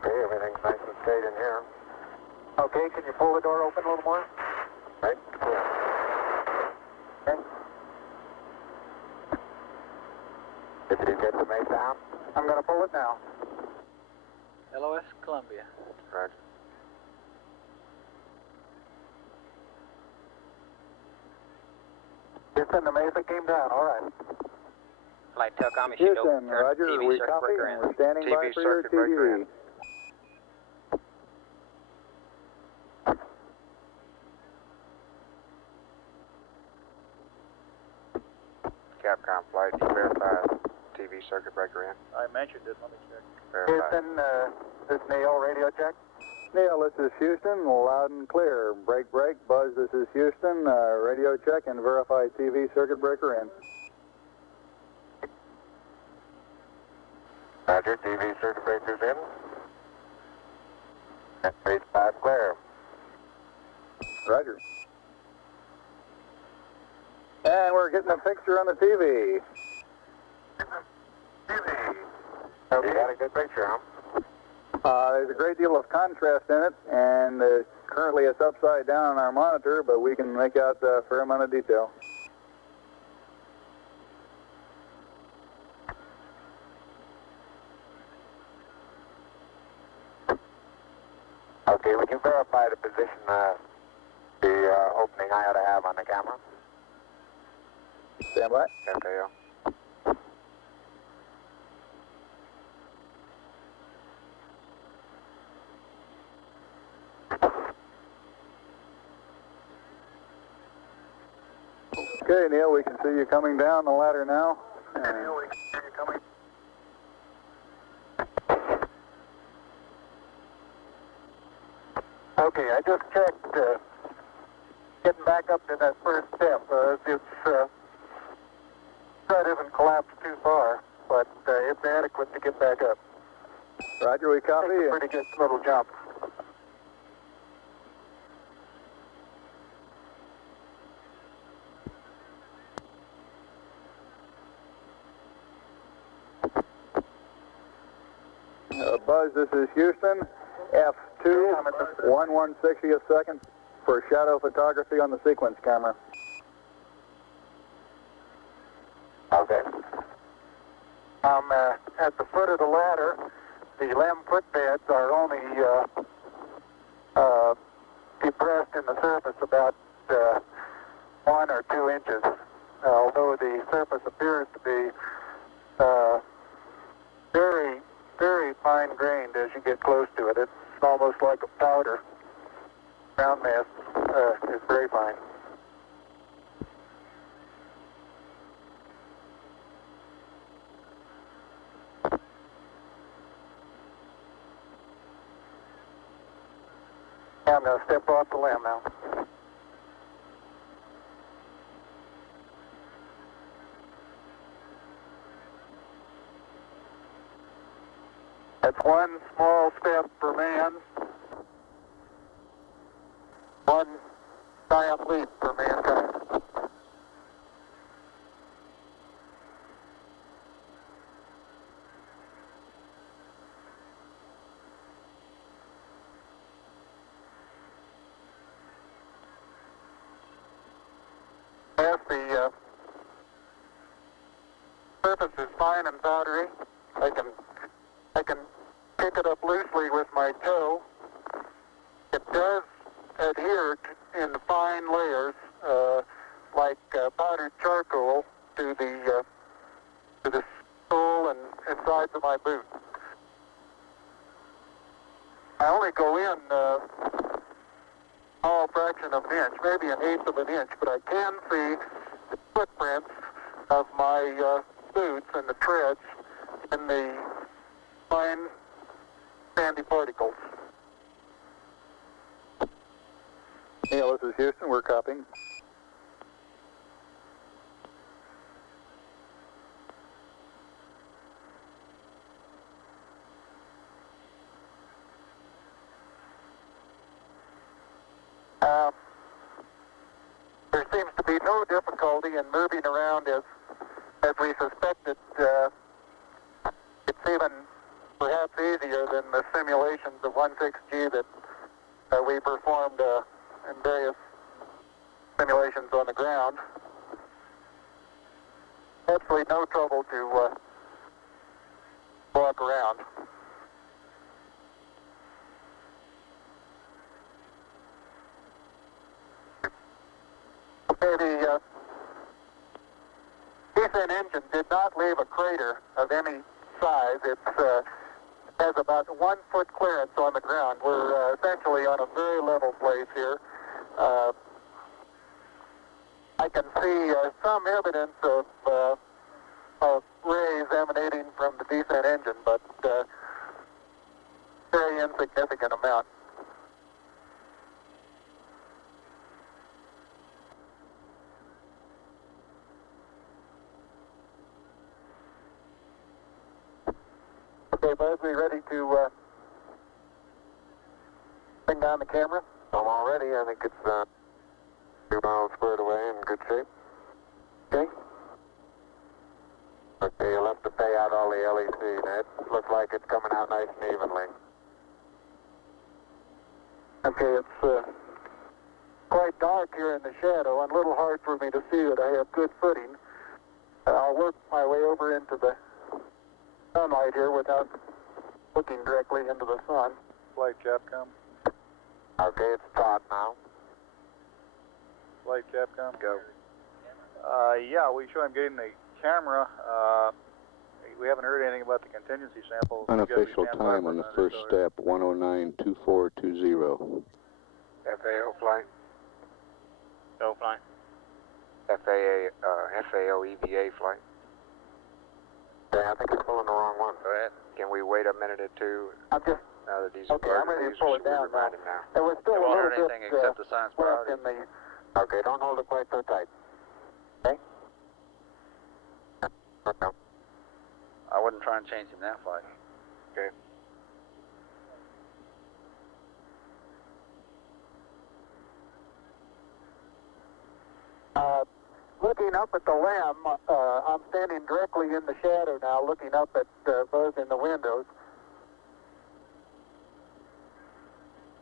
Okay, everything's nice and straight in here. Okay, can you pull the door open a little more? Right, yeah. Okay. Did you get the make down? I'm going to pull it now. LOS Columbia. Roger. Houston, the Mesa came down, all right. Flight Telcom, you should Houston, Roger, TV we circuit copy breaker and in. we're standing by TV for your circuit breaker TV. in. Capcom flight, you verify TV circuit breaker in. I mentioned it, let me check. Verify. Houston, this is Neil, radio check. Neil, this is Houston, loud and clear. Break, break. Buzz, this is Houston. Radio check and verify TV circuit breaker in. Roger, TV circuit breakers in. Page 5 clear. Roger. And we're getting a picture on the TV. TV. Okay. You got a good picture, huh? There's a great deal of contrast in it, and currently it's upside down on our monitor, but we can make out a fair amount of detail. Okay, would you verify the position, the opening I ought to have on the camera? Stand by. FAO. Okay, Neil, we can see you coming down the ladder now. Neil, we can see you coming. Okay, I just checked, getting back up to that first step. That isn't collapsed too far, but it's adequate to get back up. Roger, we copy. It's a pretty good little jump. Buzz, this is Houston. F2, 1/160th second for shadow photography on the sequence camera. Okay. I'm at the foot of the ladder. The LEM footbeds are only depressed in the surface about 1 or 2 inches, although the surface appears to be very, very fine-grained as you get close to it. It's almost like a powder. Ground mass is very fine. I'm going to step off the LEM now. That's one small step for man, one giant leap for mankind. As the surface is fine and powdery, I can pick it up loosely with my toe. It does adhere in fine layers, like powdered charcoal, to the sole and sides of my boot. I only go in a small fraction of an inch, maybe an eighth of an inch, but I can see the footprints of my boots and the treads in the fine sandy particles. Neil, this is Houston. We're copying. There seems to be no difficulty in moving around as we suspected. It's even perhaps easier than the simulations of 16G that we performed in various simulations on the ground. Absolutely no trouble to walk around. Okay, the descent engine did not leave a crater of any size. It has about 1 foot clearance on the ground. We're essentially on a very level place here. I can see some evidence of rays emanating from the descent engine, but very insignificant amount. Okay, Buzz, we ready to bring down the camera? I'm all ready. I think it's 2 miles squared away in good shape. Okay. Okay, you'll have to pay out all the LEC. It looks like it's coming out nice and evenly. Okay, it's quite dark here in the shadow and a little hard for me to see that I have good footing. I'll work my way over into the sunlight here without looking directly into the sun. Flight Capcom. Okay, it's taut now. Flight Capcom, go. Yeah, we show him getting the camera. We haven't heard anything about the contingency samples. Unofficial time on the first step, 109.2420. FAO flight. Go flying. FAO EVA flight. Okay, I think you're pulling the wrong one. Go ahead. Can we wait a minute or two? I'm just, Now that these okay, I'm ready to pull it down now. There was still It a won't little hurt bit anything except the science left priority. in the... Okay, don't hold it quite so tight. Okay? Okay. I wouldn't try and change him that flight. Okay. Looking up at the LEM, I'm standing directly in the shadow now, looking up at Buzz in the windows.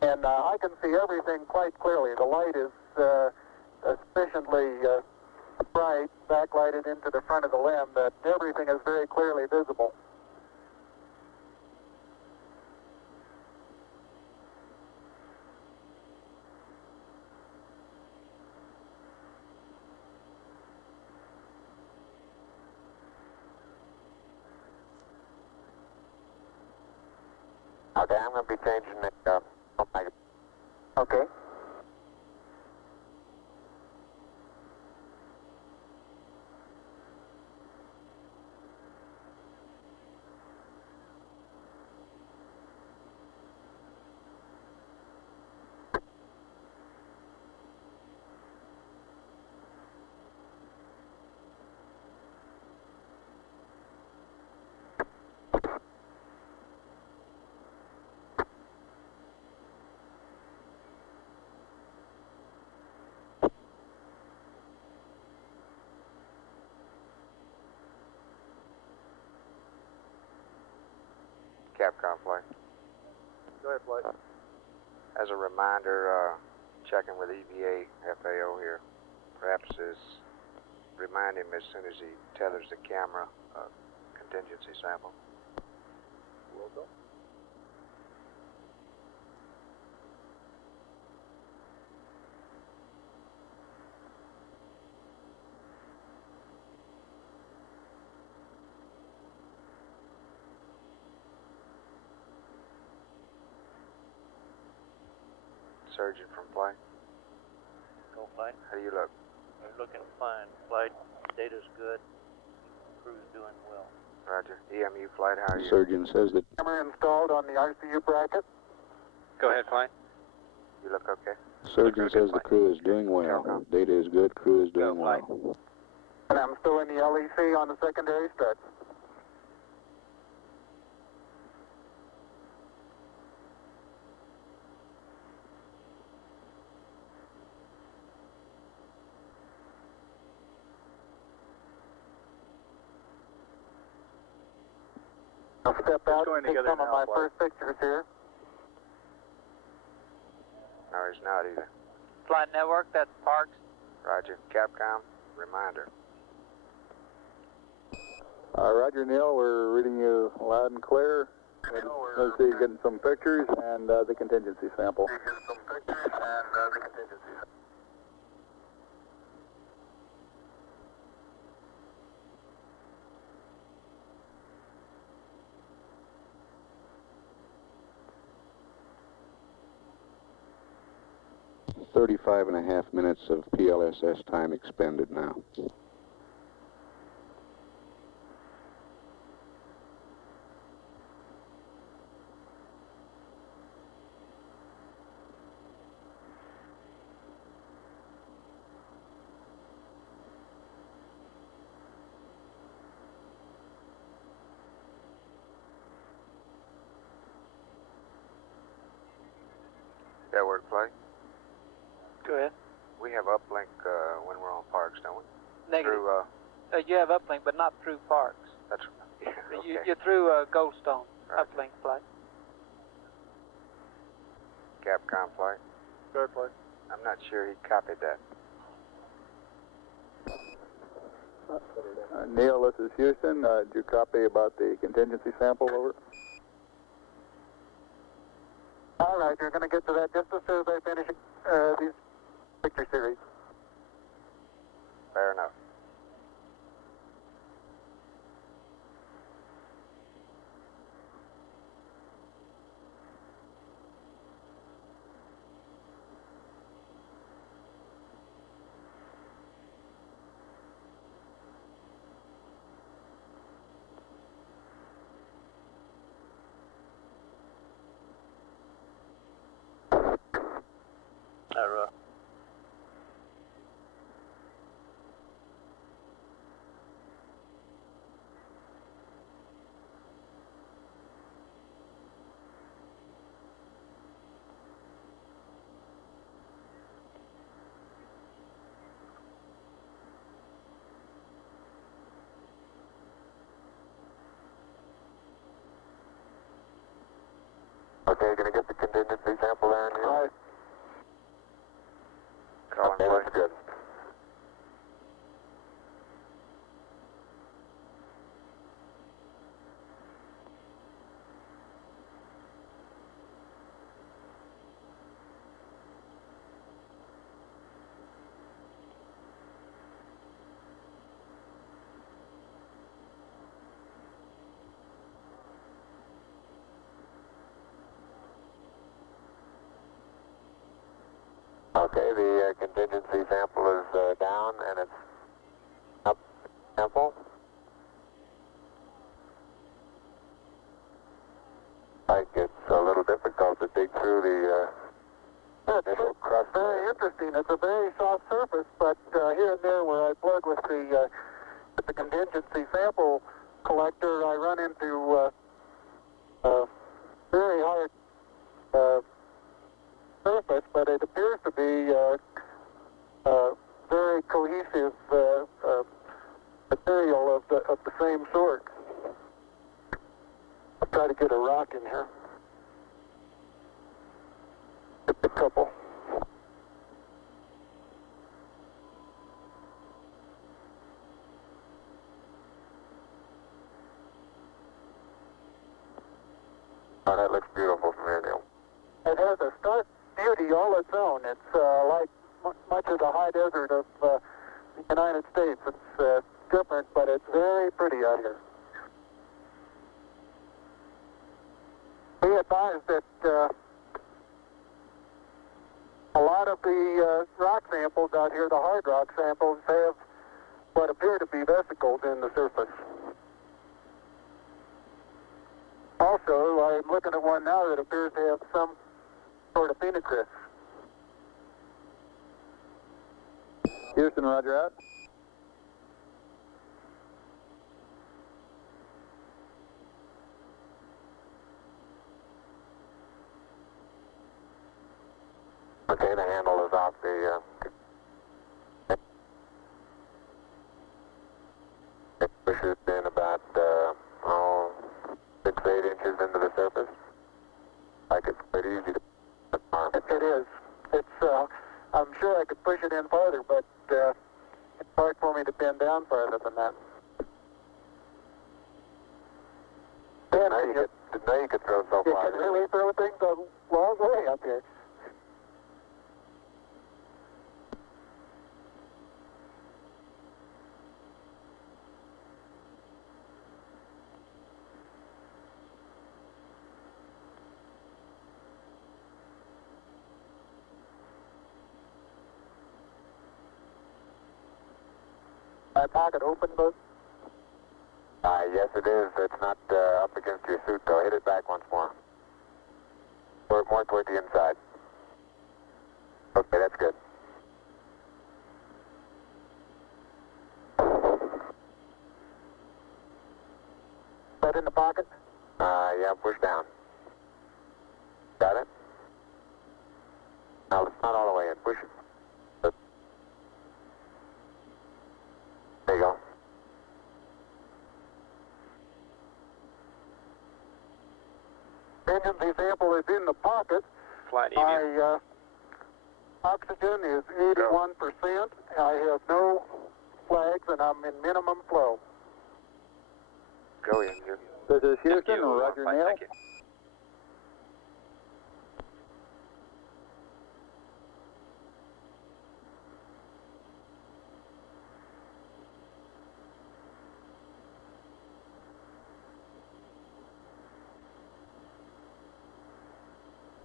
And I can see everything quite clearly. The light is sufficiently bright, backlighted into the front of the LEM, that everything is very clearly visible. Okay, I'm going to be changing the Okay. Capcom flight. Go ahead, Flight. As a reminder, checking with EVA FAO here. Perhaps remind him as soon as he tethers the camera, contingency sample. Will do. Surgeon from flight. Go flight. How do you look? We're looking fine. Flight data's good. Crew's doing well. Roger. EMU flight, how are you? Surgeon says that Camera installed on the RCU bracket. Go ahead, flight. You look okay? surgeon says the crew is doing well. Data is good, crew is doing flight. well. And I'm still in the LEC on the secondary struts. I'll step out and take some of my first pictures here. No, he's not either. Flight Network, that's Parks. Roger. Capcom, reminder. Roger, Neil, we're reading you loud and clear. Let's see, getting some pictures and the contingency sample. 35.5 minutes of PLSS time expended now. Got word play? Go ahead. We have uplink when we're on Parks, don't we? Negative. Through, You have uplink, but not through Parks. that's, yeah, okay. You're through Goldstone, Right. uplink flight. Capcom flight? Third flight. I'm not sure he copied that. Neil, this is Houston. Did you copy about the contingency sample? Over. All right, you're going to get to that just as soon as I finish these picture series. Fair enough. Okay, going to get the contingency sample there, Neil? All right. Calling Okay, play. that's good. Okay, the contingency sample is down and it's up sample. Like it's a little difficult to dig through the initial crust. Very interesting. It's a very soft surface, but here and there where I plug with the contingency sample collector, I run into very hard surface, but it appears to be very cohesive material of the same sort. I'll try to get a rock in here. Just a couple. Oh, that looks beautiful from here, Neil. It has a stark beauty all its own. It's like much of the high desert of the United States. It's different, but it's very pretty out here. Be advised that a lot of the rock samples out here, the hard rock samples, have what appear to be vesicles in the surface. Also, I'm looking at one now that appears to have some sort of phenocryst. Houston, roger out. Okay, the handle is off the it pushes in about 6 easy to arm. It is. It's, I'm sure I could push it in farther, but it's hard for me to bend down farther than that. Now you could throw so far. You can really throw things a long way up here. My pocket open, Buzz? Yes, it is. It's not up against your suit, though. Hit it back once more. More toward the inside. Okay, that's good. That in the pocket? Yeah, push down. Got it? No, it's not all the way in. Push it. There you go. Engine sample is in the pocket. Flight My oxygen is 81%. I have no flags, and I'm in minimum flow. Go, engine. This is Houston, Roger, Neil. Thank you.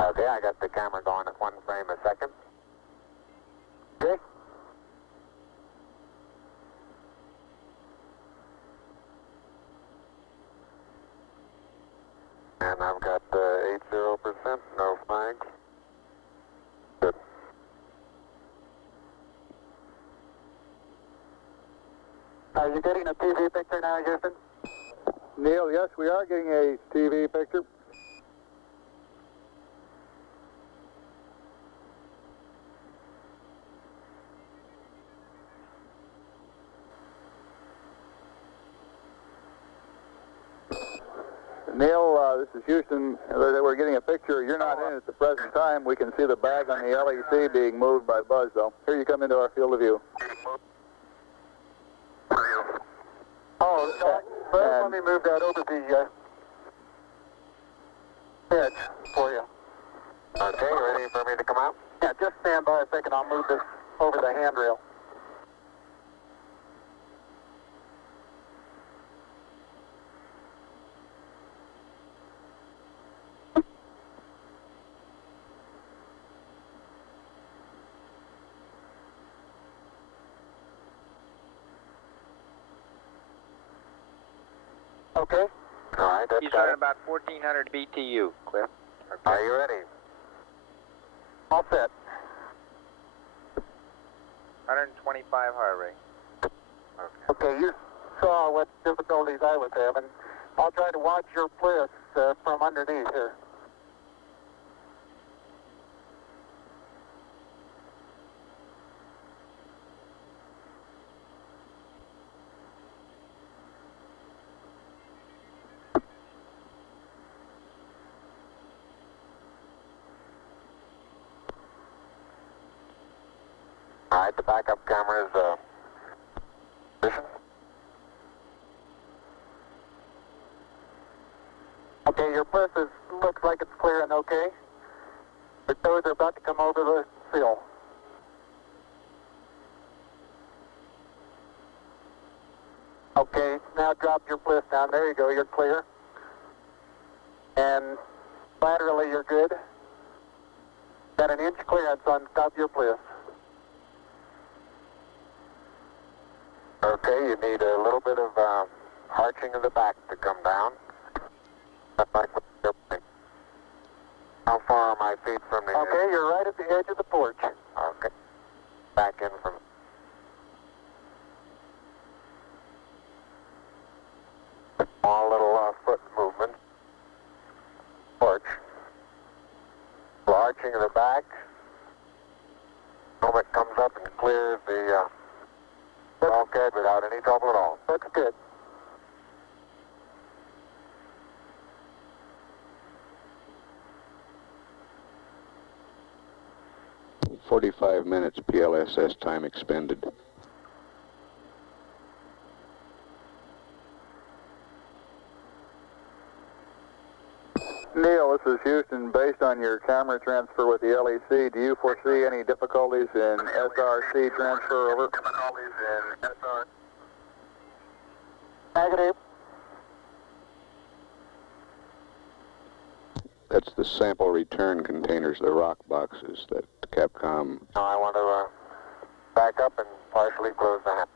Okay, I got the camera going at 1 frame a second. Okay. And I've got 80%, no flags. Good. Are you getting a TV picture now, Houston? Neil, yes, we are getting a TV picture. Neil, this is Houston. We're getting a picture. You're not in at the present time. We can see the bag on the LEC being moved by Buzz, though. Here you come into our field of view. Oh, Buzz, let me move that over the edge for you. Okay, ready for me to come out? Yeah, just stand by a second. I'll move this over the handrail. Okay. All right, that's He's got running it. about 1,400 BTU, Cliff. Okay. Are you ready? All set. 125 heart rate. Okay. Okay, you saw what difficulties I was having. I'll try to watch your bliss from underneath here. All right, the backup camera is position. Okay, your bliss looks like it's clear and okay. The toes are about to come over the sill. Okay, now drop your bliss down. There you go, you're clear. And laterally you're good. Got an inch clearance on top of your bliss. Okay, you need a little bit of arching of the back to come down. How far are my feet from the edge? Okay, you're right at the edge of the porch. Okay. Back in from... Small little foot movement. Porch. Arching of the back. Moment comes up and clears the bulkhead without any trouble at all. Looks good. 45 minutes PLSS time expended. Neil, this is Houston. Based on your camera transfer with the LEC, do you foresee any difficulties in SRC transfer over? Difficulties in SRC? Negative. That's the sample return containers, the rock boxes that Capcom... No, I want to back up and partially close the hatch.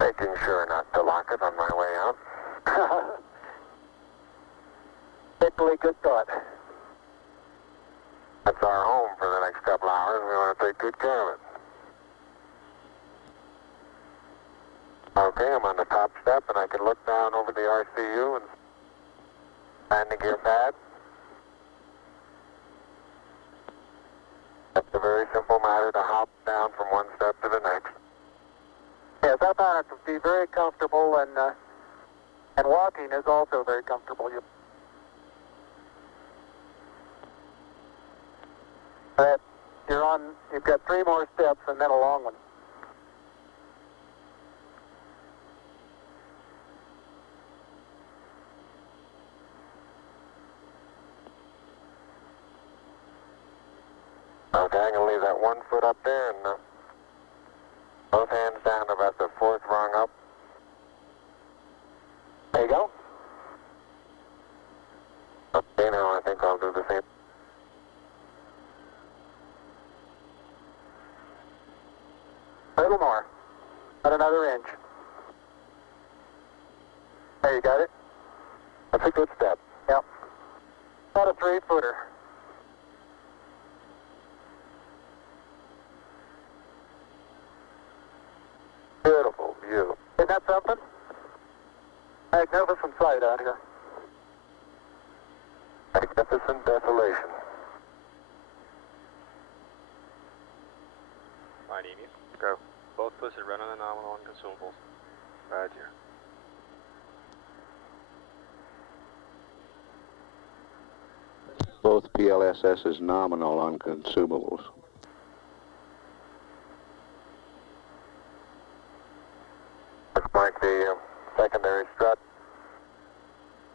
Making sure not to lock it on my way out. Particularly good thought. That's our home for the next couple hours. We want to take good care of it. Okay, I'm on the top step and I can look down over the RCU and landing gear pad. It's a very simple matter to hop down from one step to the next. Yes, I found it to be very comfortable, and walking is also very comfortable. You've got 3 more steps and then a long one. Okay, I'm going to leave that 1 foot up there and both hands down about the 4th rung up. There you go. Okay, now I think I'll do the same. A little more. About another inch. There, you got it? That's a good step. Yep. About a 3-footer. Beautiful view. Isn't that something? Magnificent sight out here. Magnificent desolation. Fine, Amy. Go. Both push it, run on the nominal and consumables. Roger. Both PLSS is nominal on consumables. Looks like the secondary strut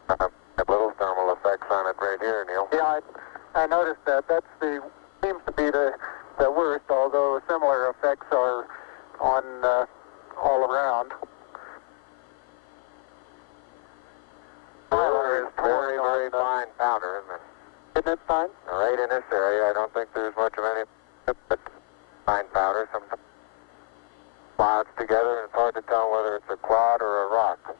have little thermal effects on it right here, Neil. Yeah, I noticed that. Seems to be the worst, although similar effects are on all around. Powder is very, very fine powder, isn't it? Isn't it fine? Right in this area, I don't think there's much of any, but fine powder. Sometimes clouds together, and it's hard to tell whether it's a clod or a rock.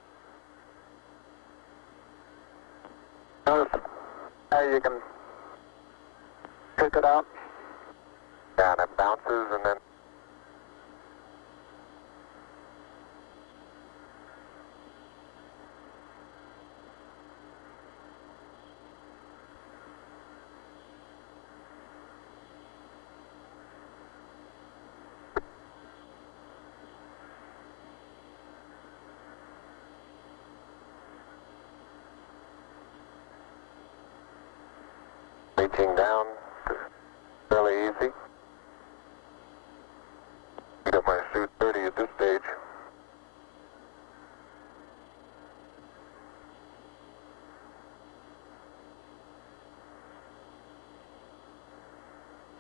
Notice how you can pick it out. Yeah, and it bounces and then reaching down, fairly easy. Get my suit dirty at this stage.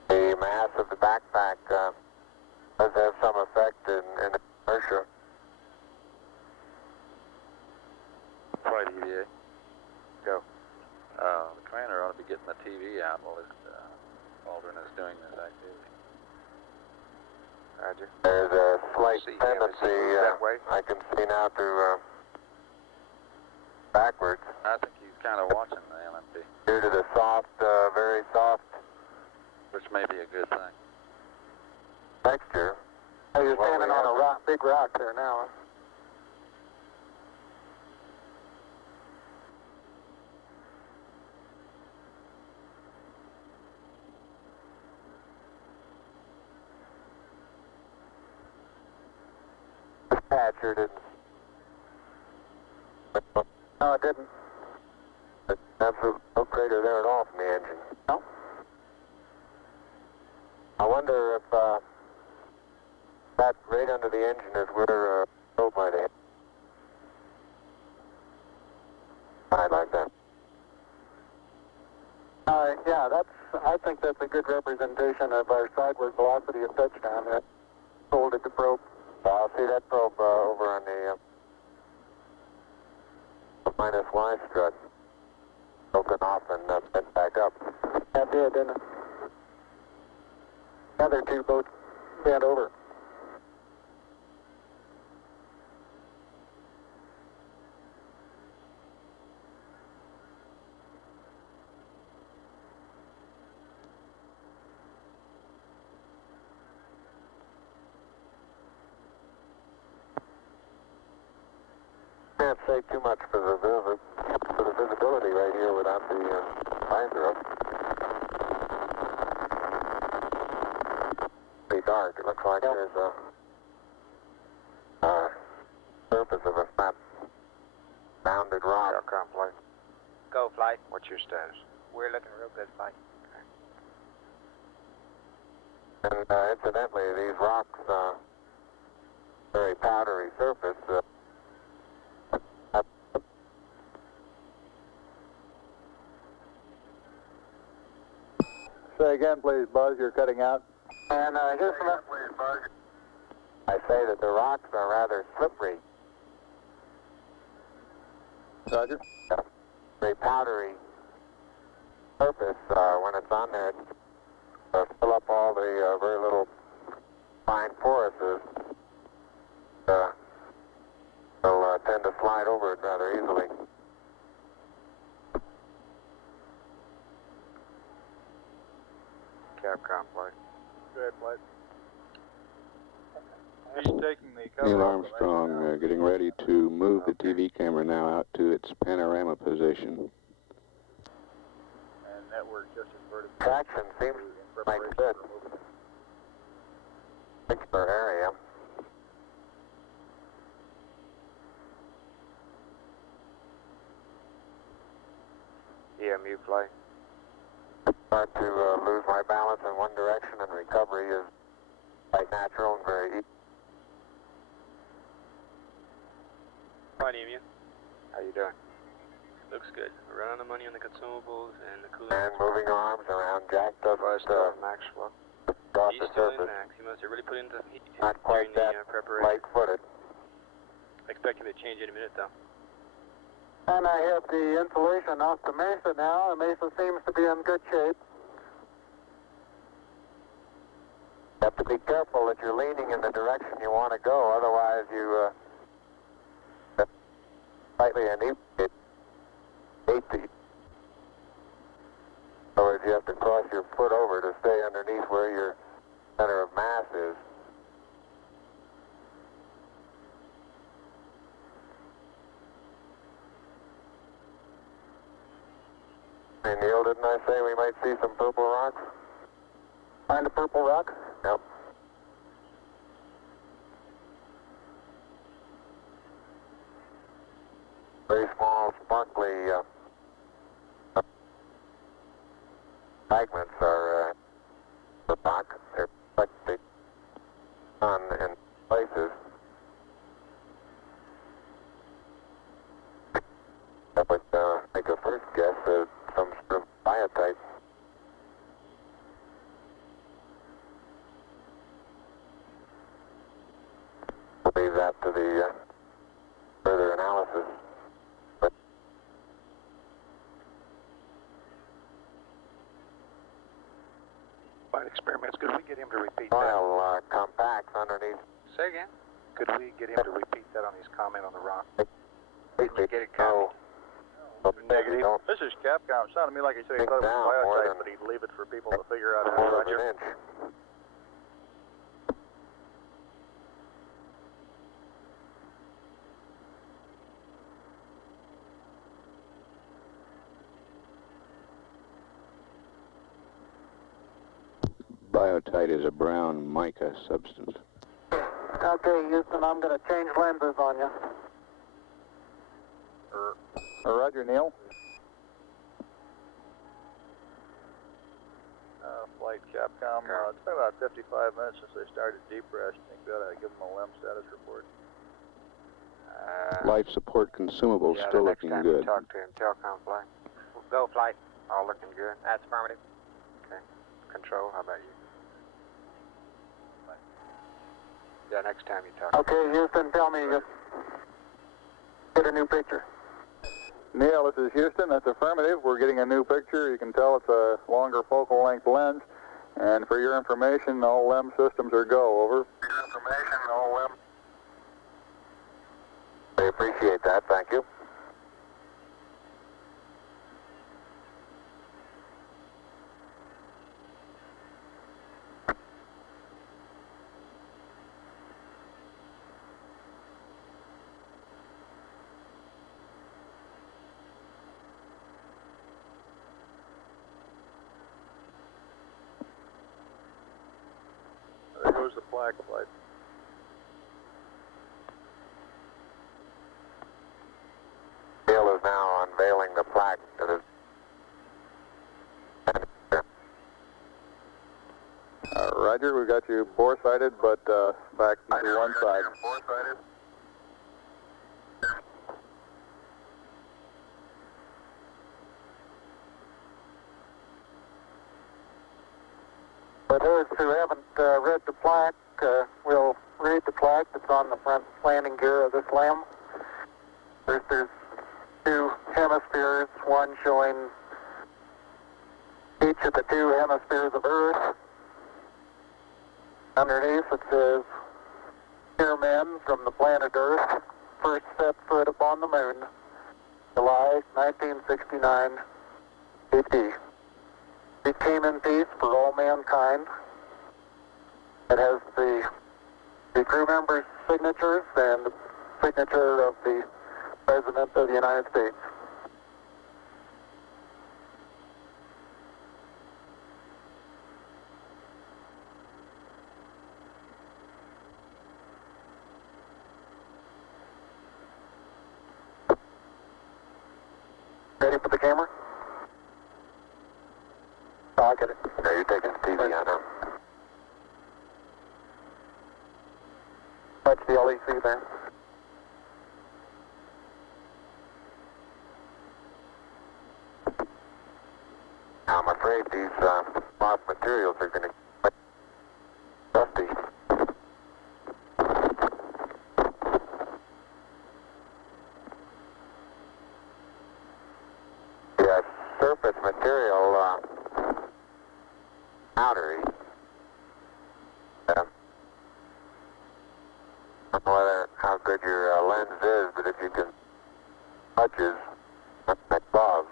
The mass of the backpack does have some effect in inertia. Flight EVA. Go. The commander ought to be getting the TV out while Aldrin is doing this activity. Roger. There's a slight See, tendency, that way. I can see now, to backwards I think he's kind of watching the LMP, due to the soft, very soft which may be a good thing. texture. Oh, you're standing on a big rock there now. Yeah, it sure didn't. No, it didn't. There's absolute no crater there at all from the engine. No. I wonder if that right under the engine is where probe might hit. I'd like that. Yeah, I think that's a good representation of our sideward velocity of touchdown. That folded the probe. I'll see that probe over on the minus Y strut. Broken off and bent back up. That did, didn't it? The other two boats bent over. Can't say too much for the visibility right here without the visor up. Pretty dark. It looks like there's a surface of a flat rounded rock. Aircom flight. Go, flight. What's your status? We're looking real good, flight. And incidentally, these rocks, very powdery surface. Say again, please, Buzz. You're cutting out. And here's some. I say that the rocks are rather slippery. Roger. Very powdery surface. When it's on there, it fill up all the very little fine porises. They'll tend to slide over it rather easily. Capcom flight. Go ahead, flight. He's taking the cover Neil off Armstrong getting ready to move the TV camera now out to its panorama position. and network just inverted. Traction seems like good. Particular area. EMU flight. Start to lose my balance in one direction, and recovery is quite natural and very easy. Fine, EMU. How you doing? Looks good. We're right on the money on the consumables and the coolant. And moving arms around. Jack doesn't Buzz still max flow. cross He's the still in surface. max. He must have really put in the heat Not quite during that the preparation. light-footed. Expect him to change in a minute, though. And I have the insulation off the Mesa now. The Mesa seems to be in good shape. You have to be careful that you're leaning in the direction you want to go, otherwise you slightly inebriate. In other words, you have to cross your foot over to stay underneath where your center of mass is. Hey Neil, didn't I say we might see some purple rocks? Find a purple rock? Yep. Very small, sparkly fragments are the rock. They're like the sun in places. That would make a first guess at some sort of biotite. We'll leave that to the further analysis. But Flight experiments. Could we get him to repeat that? soil compacts underneath. Say again? Could we get him to repeat that on his comment on the rock? Completely Get it no. Negative. Don't This is Capcom. It sounded to me like he said he Think thought it down was more biotite, than- but he'd leave it for people to figure out how more to than an Roger. inch. Biotite is a brown mica substance. Okay, Houston, I'm going to change lenses on you. Roger, Neil. Flight Capcom, it's been about 55 minutes since they started depress. I think we ought to give them a LEM status report. Life support consumables Yeah, still the next looking time good. you talk to him, Telcom flight. Go flight. All looking good? That's affirmative. Okay. Control, how about you? Yeah, next time you talk. Okay, Houston, tell me you get a new picture. Neil, this is Houston. That's affirmative. We're getting a new picture. You can tell it's a longer focal length lens. And for your information, all LEM systems are go. Over. For your information, all LEM. I appreciate that. Thank you. There goes the flag flight. Neil is now unveiling the plaque that is. Roger, we got you bore-sighted, but back to one side. Bore-sighted. For those who haven't read the plaque, we'll read the plaque that's on the front landing gear of this LEM. There's two hemispheres, one showing each of the two hemispheres of Earth. Underneath it says, "Dear men from the planet Earth, first set foot upon the moon, July 1969 AD. It came in peace for all mankind." It has the crew members' signatures and the signature of the President of the United States. Ready for the camera? Oh, I'll get it. Okay, you're taking the TV on now. Touch the LEC there. I'm afraid these soft materials are going to get dusty. Yeah, surface material, powdery. I don't know how good your lens is, but if you can touches, that's above.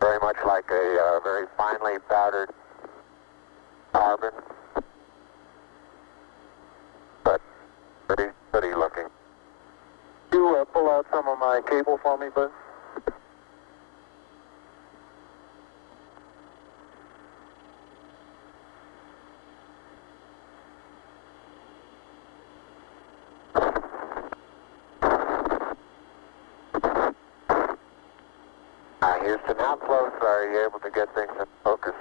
Very much like a very finely powdered carbon, but pretty looking. You pull out some of my cable for me, bud? Houston, how close are you able to get things in focus?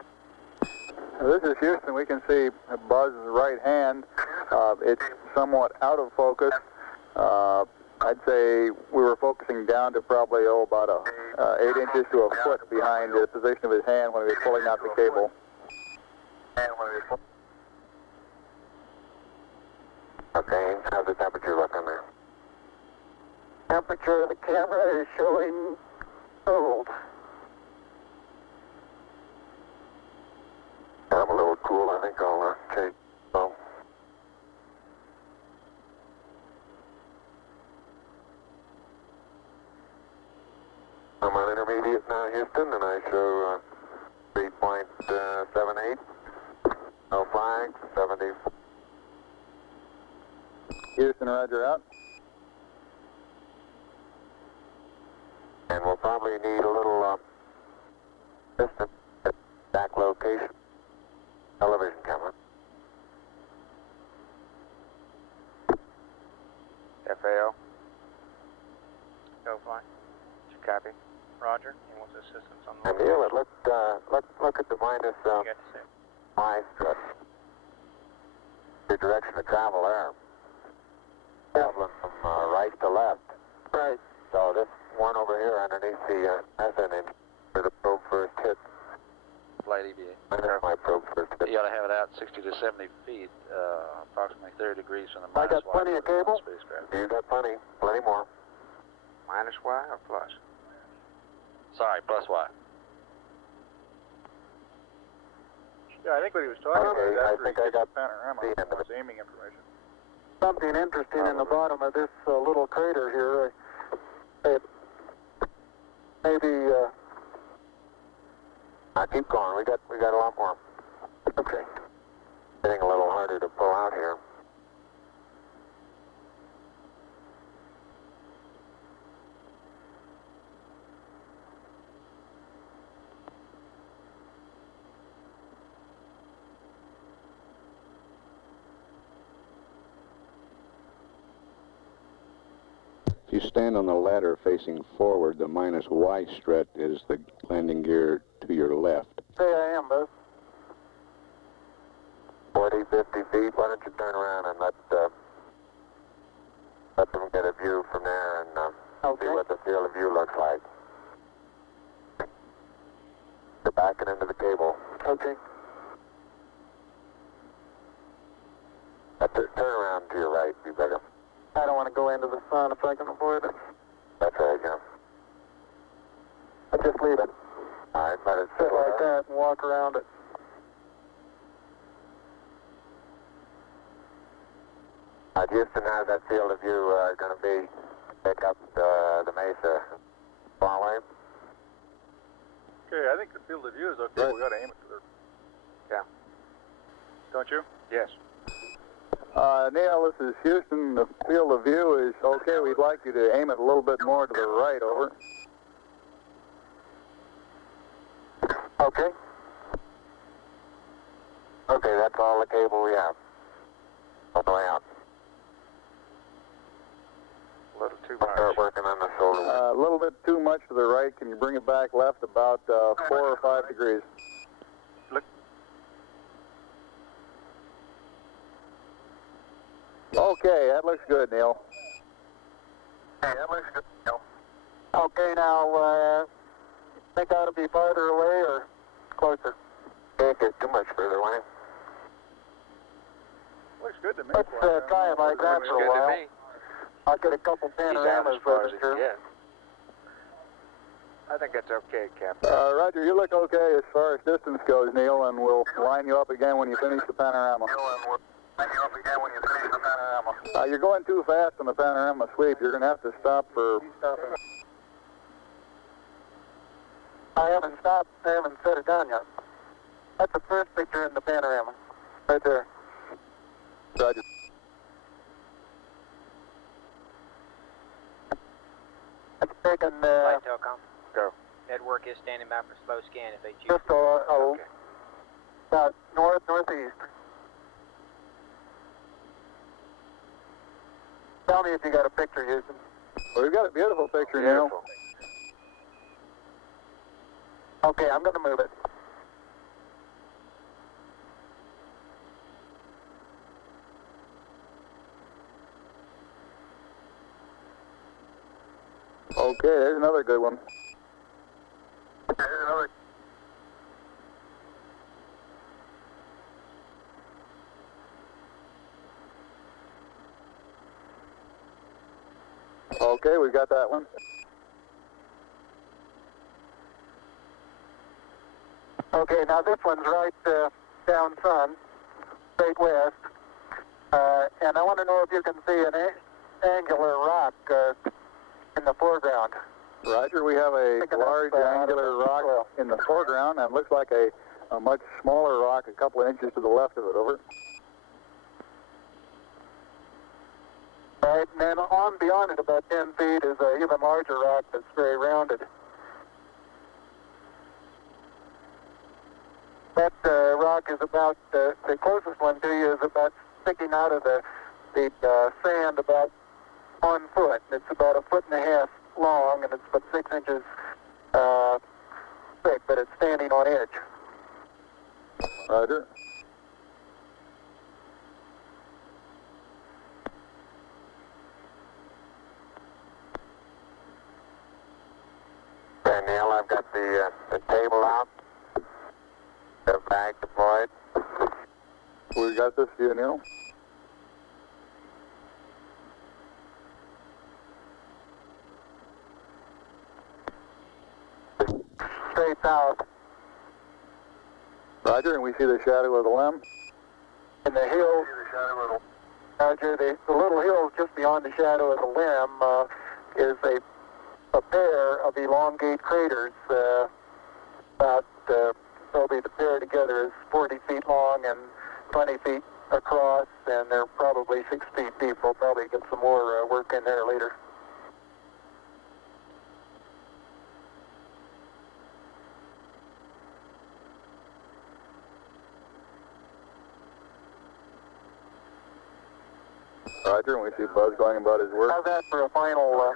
This is Houston. We can see Buzz's right hand. It's somewhat out of focus. I'd say we were focusing down to probably about 8 inches to a foot behind the position of his hand when he was pulling out the cable. Okay, how's the temperature looking there? Temperature of the camera is showing cold. I'm a little cool. I think I'll change. Oh. I'm on intermediate now, Houston, and I show 3.78. No flags, 70. Houston, roger out. And we'll probably need a little location. Television camera. FAO, Go fly. did you copy? Roger. And what's the assistance on the And Neil, look at the minus You got to say. Y strip. Your direction of travel there. Traveling from right to left. Right. So this one over here underneath the methane engine where the probe first hit. Flight EVA. There's my probe first hit. You ought to have it out 60 to 70 feet, approximately 30 degrees from the I minus got plenty Y of cable. spacecraft. You got plenty more. Minus Y or plus? Sorry, plus Y. Yeah, I think what he was talking about is I after think he I gets got the panorama, the end of his aiming information. Something interesting in the bottom of this little crater here. Maybe. Keep going. We got a lot more. Okay. Getting a little harder to pull out here. If you stand on the ladder facing forward, the minus Y strut is the landing gear to your left. Say I am, Buzz. 40, 50 feet. Why don't you turn around and let them get a view from there and see what the field of view looks like. You're backing into the cable. Okay. Turn around to your right, be better. I don't want to go into the sun if I can avoid it. That's right, yeah. I just leave it. All right, let it Sit settle like there. that and walk around it. Houston, how's that field of view going to be? Pick up the mesa far away? Okay, I think the field of view is okay. Right. We got to aim it to the... Yeah. Don't you? Yes. Neil, this is Houston. The field of view is okay. We'd like you to aim it a little bit more to the right, over. Okay. Okay, that's all the cable we have. All the way out. A little too We'll start much. working on the shoulder. A little bit too much to the right. Can you bring it back left about 4 or 5 degrees? Look. Okay, that looks good, Neil. Okay, now, think I ought to be farther away or closer? Can't get too much further away. Looks good to me. Let's try it like that Looks for a good to while. me. I'll get a couple He's out panoramas as far with as it he can here. get. I think that's okay, Captain. Roger, you look okay as far as distance goes, Neil, and we'll line you up again when you finish the panorama. You're going too fast on the panorama sweep. You're going to have to stop for... I haven't stopped. I haven't set it down yet. That's the first picture in the panorama. Right there. Roger. It's taken Flight Telcom. Go. Network is standing by for slow scan if they choose. just about northeast. Tell me if you got a picture, Houston. Well, we've got a beautiful picture, Neil. Beautiful. Okay, I'm going to move it. Okay, there's another good one. Okay, we got that one. Okay, now this one's right down sun, straight west. And I want to know if you can see an angular rock in the foreground. Roger, we have a Picking large up, angular rock soil. in the foreground, and looks like a much smaller rock a couple of inches to the left of it, over. Right, and then on beyond it about 10 feet is an even larger rock that's very rounded. That rock is about, the closest one to you is about sticking out of the sand about 1 foot. It's about 1.5 foot long, and it's about 6 inches thick, but it's standing on edge. Roger. Okay, Neil, I've got the table out. The bag deployed. We got this for you, Neil. Straight south. Roger, and we see the shadow of the limb. In the hill, Roger, the little hill just beyond the shadow of the limb is a pair of elongate craters. Probably the pair together is 40 feet long and 20 feet across, and they're probably 6 feet deep. We'll probably get some more work in there later. Roger, and we see Buzz going about his work. How's that for a final?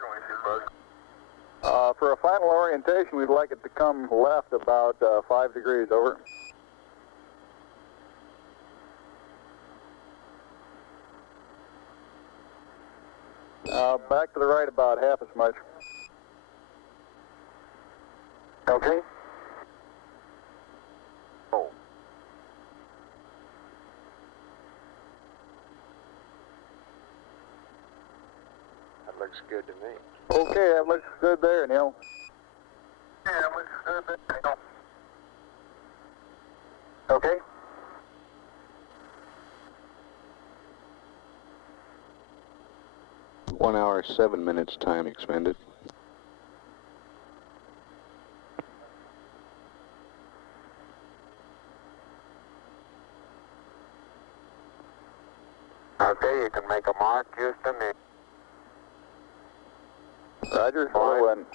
For a final orientation, we'd like it to come left about 5 degrees, over. Back to the right about half as much. Okay. Oh. That looks good to me. Okay, that looks good there, Neil. Yeah, that looks good there. Okay. One hour, 7 minutes time expended. Okay, you can make a mark, Houston. Roger, hello, and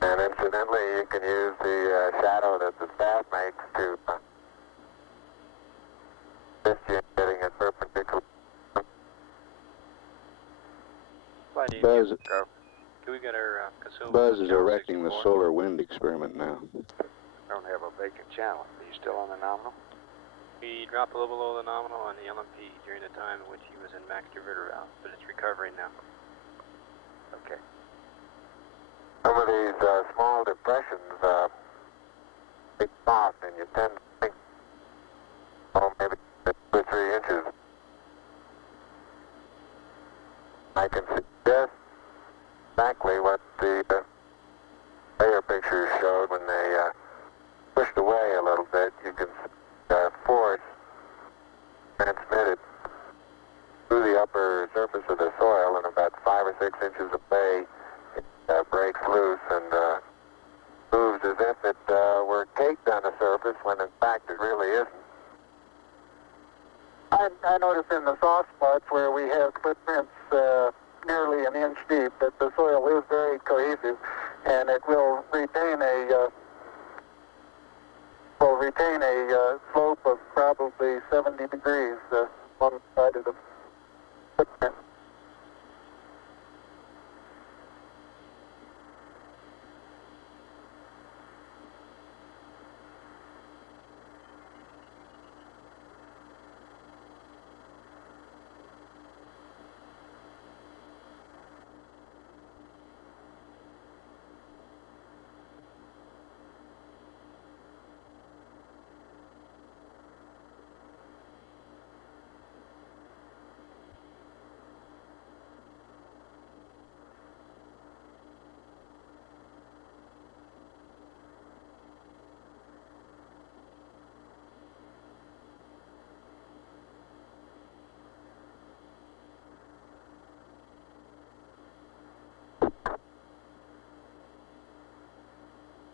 And incidentally, you can use the shadow that the staff makes to assist you in getting it perpendicular. Buzz, Can we get our consumables? Buzz is erecting the solar wind experiment now. Don't have a vacant channel. Are you still on the nominal? We dropped a little below the nominal on the LMP during the time in which he was in max diverter route, but it's recovering now. Okay. Some of these small depressions big soft, and you tend to think, oh, maybe 2 or 3 inches. I can suggest exactly what the layer pictures showed when they pushed away a little bit. You can see force transmitted through the upper surface of the soil, and about 5 or 6 inches away, it breaks loose and moves as if it were caked on the surface, when in fact it really isn't. I noticed in the soft spots where we have footprints nearly an inch deep that the soil is very cohesive, and it will retain a slope of probably 70 degrees on the side of the footprint.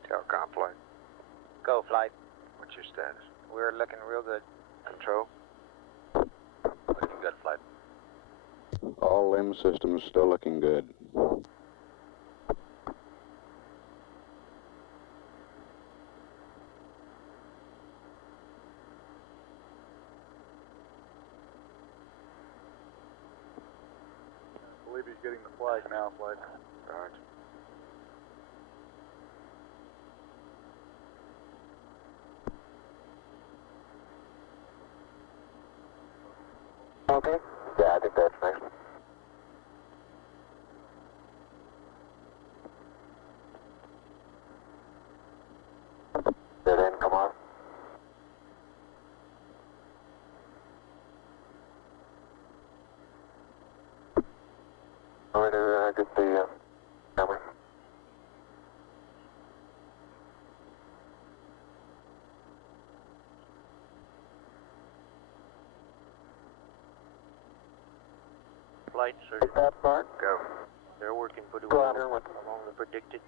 Telcom flight. Go, flight. What's your status? We're looking real good. Control? Looking good, flight. All limb systems still looking good. I believe he's getting the flag now, Flight. Roger. Okay. Yeah, I think that's nice. Dead end, come on. All right, get the camera. Flights are Take that part. Go. they're working pretty Go well out here with along the predicted